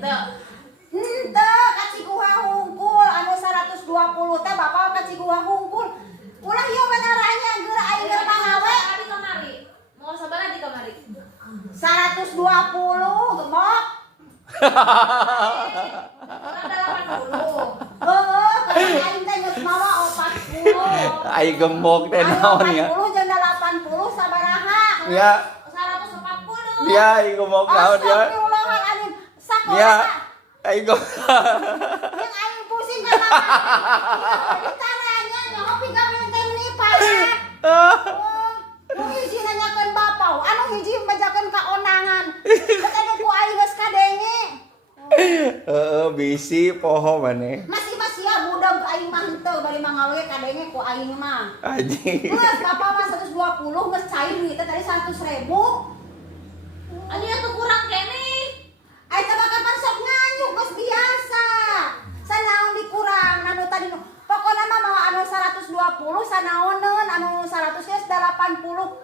Henteu kasih gua hungkul anu 120 teh bapak kasih gua hungkul. Ulah ieu beneranya geura aing keur pangawe. Di kamari. Mau sabaraha di kamari? 120 gemok. Ada 80. Heuh, kalau aing teh geus mawa 40. Ai gemuk teh naon ya? 40 jeung 80 sabaraha? Ya, 140. dia ai gemuk naon ya? Astagfirullahaladzim. Sakola. Ya, ai gemuk. Yang aing pusing ka mama. Ditaranya nyaho pigawean teh nipat. Nu hiji nanyakeun bapaw, anu hiji mbajakeun kaonangan. Katanya ku aing geus kadenge. Heeh, bisi poho maneh. Masih ya budak aing mah henteu bari mangawe kadenge ku aing mah. Anjing. Geus bapak mah 120 geus cair duit teh tadi 100.000. Anu ya tuh kurang kene. Ai teh kapan sok nganyuk geus biasa. Sanaon dikurang anu tadi pokona mah mau anu 120 sanaoneun anu 100 geus 80.